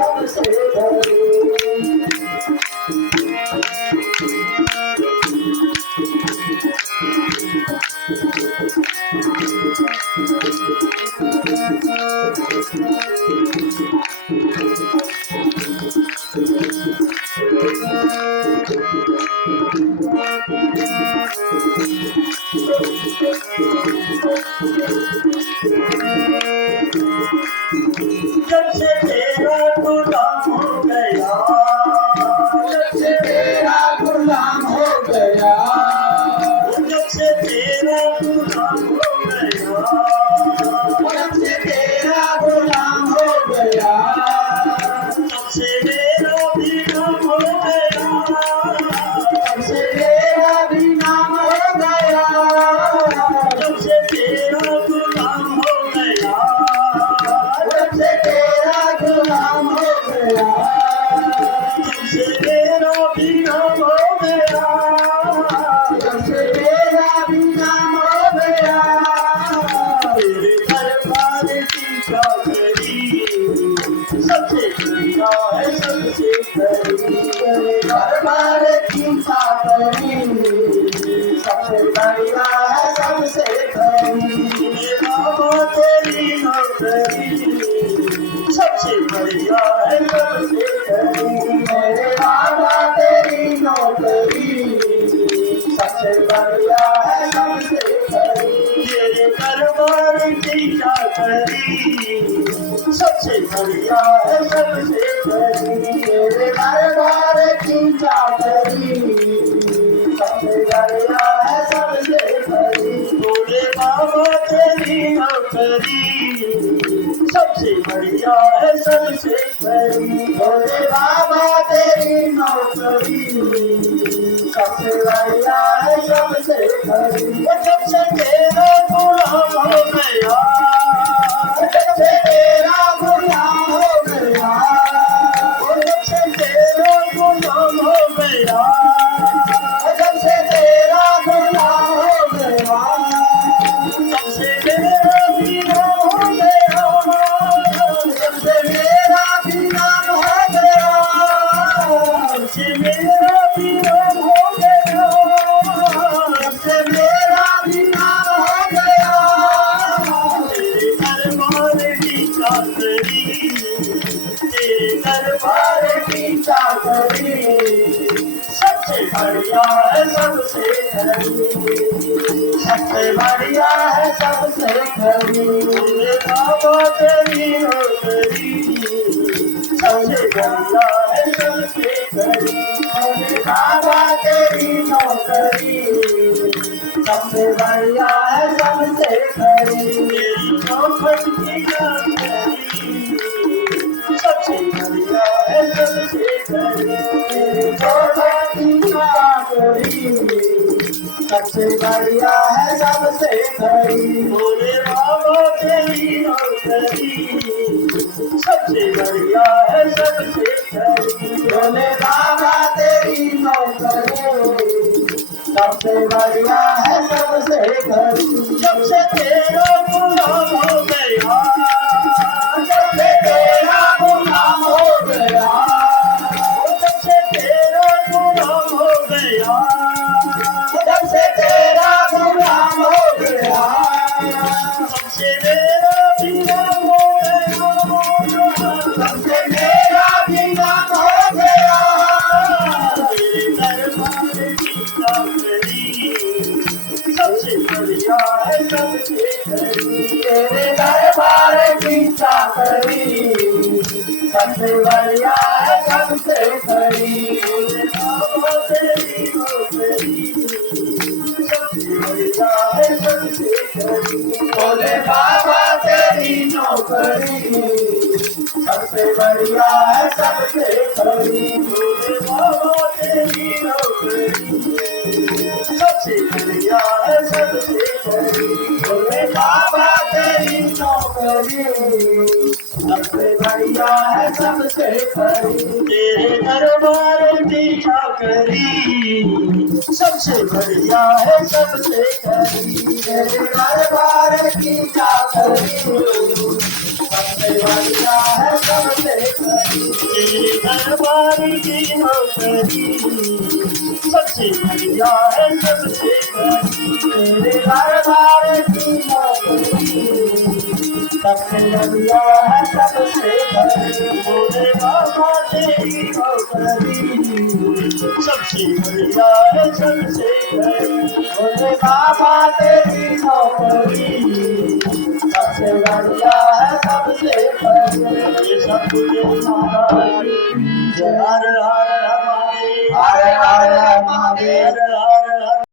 सबसे बड़ी। जब से तेरा गुलाम हो गया, जब से तेरा गुलाम हो गया, जब से तेरा गुलाम हो गया, जब से तेरा गुलाम हो गया, तब से मेरा भी नाम हो गया, तब से मेरा भी नाम हो गया, जब से तेरा गुलाम हो गया, जब से तेरा गुलाम हो गया, तब से मेरा भी नाम हो गया, तब से मेरा भी नाम हो गया। तेरे दरबार की चाकरी सबसे बढ़िया है सबसे खरी, तेरे दरबार की चाकरी सबसे बढ़िया है सबसे खरी। बाबा तेरी नौकरी सबसे बढ़िया है सबसे खरी, मेरे बाबा तेरी नौकरी सबसे बढ़िया है सबसे खरी। तेरे दरबार की चाकरी सबसे बढ़िया है सबसे खरी, तेरे दरबार की चाकरी सबसे बढ़िया है सबसे खरी। भोले बाबा तेरी नौकरी सबसे बढ़िया है सबसे खरी, भोले बाबा तेरी नौकरी सबसे बढ़िया है सबसे खरी। जब से तेरा गुलाम हो गया, जब से तेरा गुलाम हो गया, जब से तेरा गुलाम हो गया, जब से तेरा गुलाम हो गया, तब से मेरा भी नाम हो गया, जब से मेरा भी नाम हो गया, तब से मेरा भी नाम हो गया, जब से मेरा भी नाम हो गया। तेरे दरबार की चाकरी, तेरे दरबार की चाकरी सबसे बढ़िया है सबसे खरी, सबसे बढ़िया है सबसे खरी। भोले बाबा तेरी नौकरी सबसे बढ़िया है सबसे खरी, भोले बाबा तेरी नौकरी सबसे बढ़िया है सबसे खरी। तेरी चौखट की चाकरी सबसे बढ़िया है सबसे खरी, तेरी चौखट की चाकरी सबसे बढ़िया है सबसे खरी। भोले बाबा तेरी नौकरी सबसे बढ़िया है सबसे खरी, भोले बाबा तेरी नौकरी सबसे बढ़िया है सबसे खरी। जब से तेरा गुलाम हो गया, जब से तेरा गुलाम हो गया, जब से तेरा गुलाम हो गया, जब से तेरा गुलाम हो गया, तब से मेरा भी नाम हो गया, तब से मेरा भी नाम हो गया। तेरे दरबार की चाकरी सबसे बढ़िया है सबसे खरी, तेरे दरबार की चाकरी सबसे बढ़िया है सबसे खरी। भोले बाबा तेरी नौकरी सबसे बढ़िया है सबसे खरी, भोले बाबा तेरी नौकरी सबसे बढ़िया है सबसे खरी, भोले बाबा तेरी नौकरी सबसे बढ़िया है सबसे खरी, भोले बाबा तेरी नौकरी सबसे बढ़िया है सबसे खरी। तेरे दरबार की चाकरी सबसे बढ़िया है सबसे खरी, तेरे दरबार की चाकरी सबसे बढ़िया है सबसे बड़ी तेरे दरबार की नौकरी सबसे बढ़िया है सबसे बड़ी तेरे दरबार की नौकरी सबसे बढ़िया है सबसे बड़ी भोले बाबा तेरी नौकरी सबसे बढ़िया है सबसे बड़ी भोले बाबा तेरी नौकरी सबसे बढ़िया है सबसे बड़ी ये सब तुझे महाराज हर हर हर महादेव हर हर महादेव हर हर